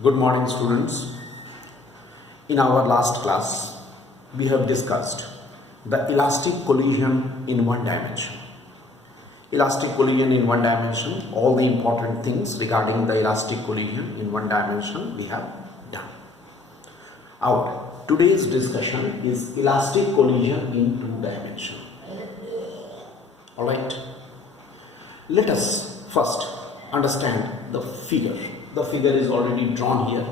Good morning, students. In our last class, we have discussed the elastic collision in one dimension. Elastic collision in one dimension, all the important things regarding the elastic collision in one dimension we have done. Our today's discussion is elastic collision in two dimension. Alright, let us first understand the figure. The figure is already drawn here,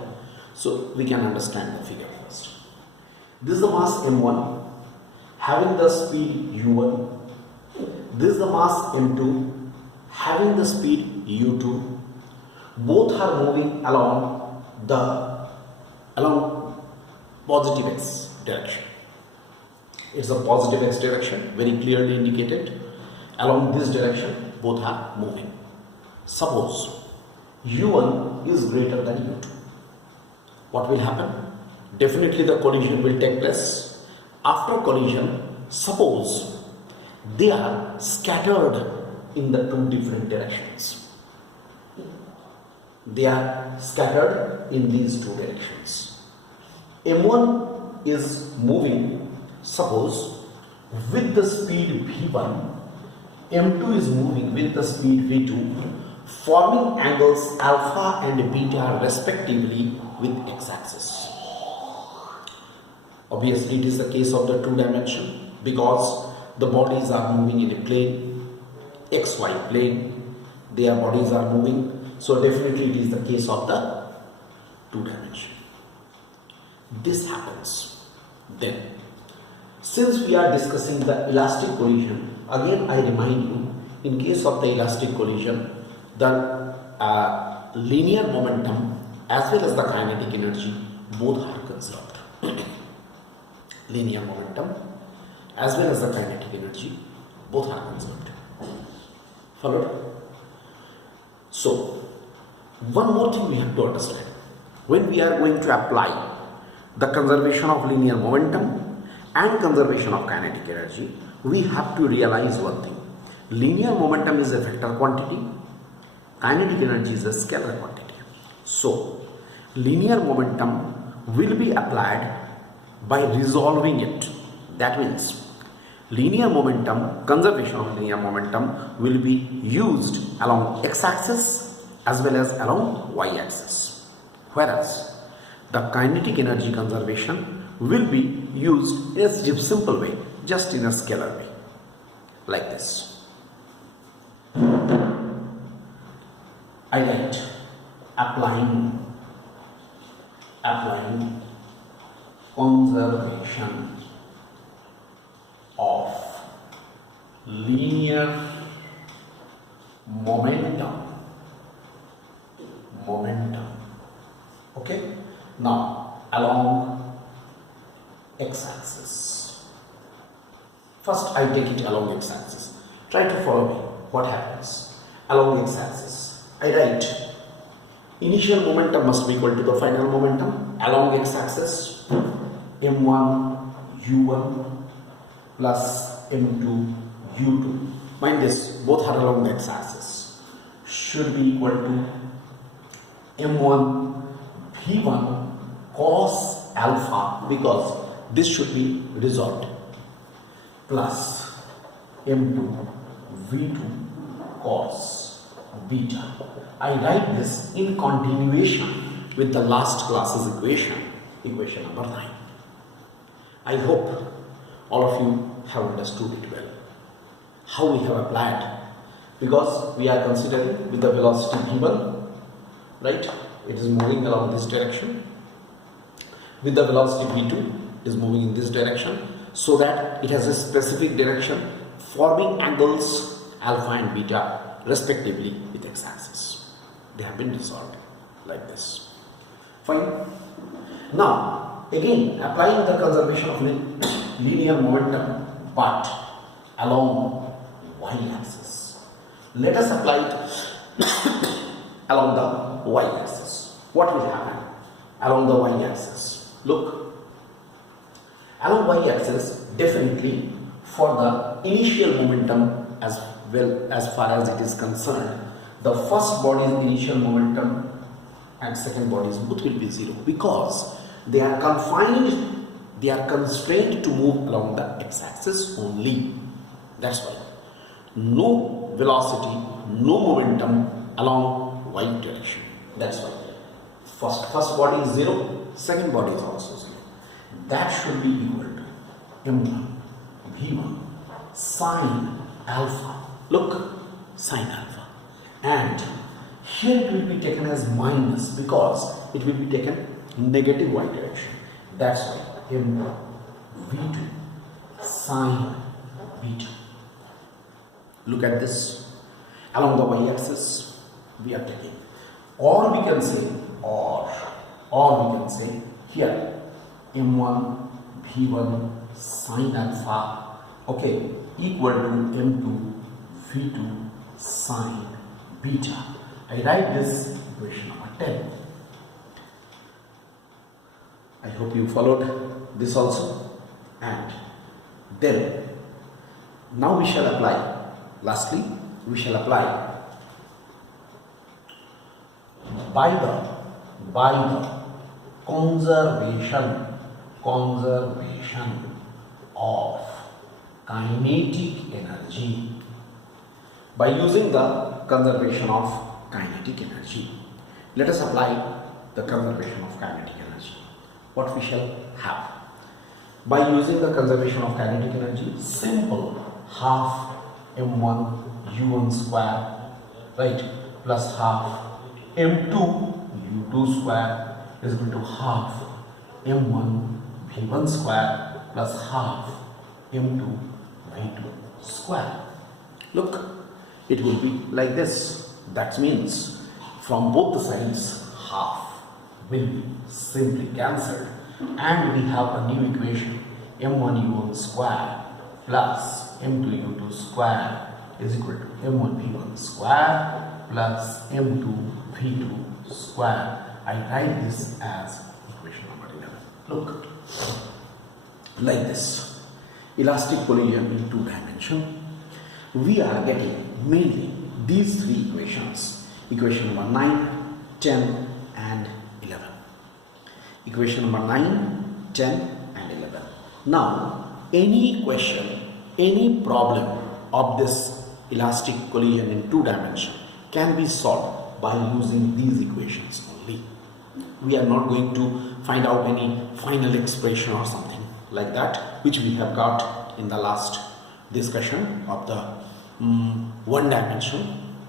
so we can understand the figure first. This is the mass m1 having the speed u1. This is the mass m2 having the speed u2. Both are moving along positive x direction. It's a positive x direction, very clearly indicated. Along this direction, both are moving. Suppose u1 is greater than u2. What will happen? Definitely the collision will take place. After collision, suppose they are scattered in the two different directions. They are scattered in these two directions. m1 is moving, suppose, with the speed v1. m2 is moving with the speed v2, forming angles alpha and beta respectively with x-axis. Obviously, it is the case of the two dimension because the bodies are moving in a plane, xy plane. Their bodies are moving, so definitely it is the case of the two dimension. This happens. Then, since we are discussing the elastic collision, again I remind you, in case of the elastic collision, the linear momentum as well as the kinetic energy both are conserved. Linear momentum as well as the kinetic energy both are conserved. Followed? So, one more thing we have to understand. When we are going to apply the conservation of linear momentum and conservation of kinetic energy, we have to realize one thing. Linear momentum is a vector quantity. Kinetic energy is a scalar quantity. So, linear momentum will be applied by resolving it. That means, linear momentum, conservation of linear momentum will be used along x-axis as well as along y-axis. Whereas, the kinetic energy conservation will be used in a simple way, just in a scalar way, like this. I write applying conservation of linear momentum. Okay, now along x-axis. First I take it along x-axis. Try to follow me. What happens? Along x-axis, I write initial momentum must be equal to the final momentum along x-axis, m1 u1 plus m2 u2. Mind this, both are along the x-axis. Should be equal to m1 v1 cos alpha, because this should be resolved, plus m2 v2 cos beta. I write this in continuation with the last class's equation number 9. I hope all of you have understood it well. How we have applied, because we are considering with the velocity v1, right? It is moving along this direction. With the velocity v2, it is moving in this direction, so that it has a specific direction, forming angles alpha and beta respectively with x-axis. They have been resolved like this. Fine. Now, again, applying the conservation of linear momentum, but along y-axis. Let us apply it along the y-axis. What will happen along the y-axis? Look, along y-axis, definitely for the initial momentum as well as far as it is concerned, the first body's initial momentum and second bodies both will be 0 because they are confined, they are constrained to move along the x-axis only. That's why no velocity, no momentum along y direction. That's why first body is 0, second body is also 0. That should be equal to m1 v1 sine alpha. Look, sine alpha. And here it will be taken as minus because it will be taken negative y direction. That's why m v2 sine b2. Look at this. Along the y-axis we are taking, or we can say, or we can say here m1 v1 sine alpha, okay, equal to m2 v2 sine beta. I write this equation number 10. I hope you followed this also. And then now we shall apply, lastly we shall apply by the conservation of kinetic energy. By using the conservation of kinetic energy, let us apply the conservation of kinetic energy. What we shall have? By using the conservation of kinetic energy, simple half m1 u1 square, right, plus half m2 u2 square is equal to half m1 v1 square plus half m2 v2 square. Look, it will be like this. That means from both the sides half will be simply cancelled, and we have a new equation m1 u1 square plus m2 u2 square is equal to m1 v1 square plus m2 v2 square. I write this as equation number 11. Look, like this. Elastic collision in 2 dimensions. We are getting mainly these 3 equations. Equation number 9, 10 and 11. Equation number 9, 10 and 11. Now, any question, any problem of this elastic collision in 2 dimensions can be solved by using these equations only. We are not going to find out any final expression or something like that, which we have got in the last discussion of the 1 dimensional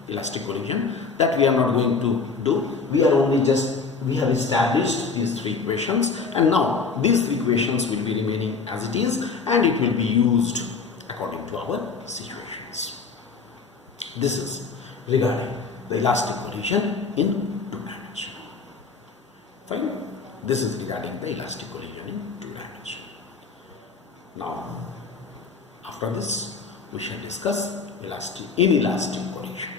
elastic collision. That we are not going to do. We have established these 3 equations, and now these 3 equations will be remaining as it is, and it will be used according to our situations. This is regarding the elastic collision in 2 dimensions. Fine. This is regarding the elastic collision in 2 dimensions. Now, after this, we shall discuss inelastic collision.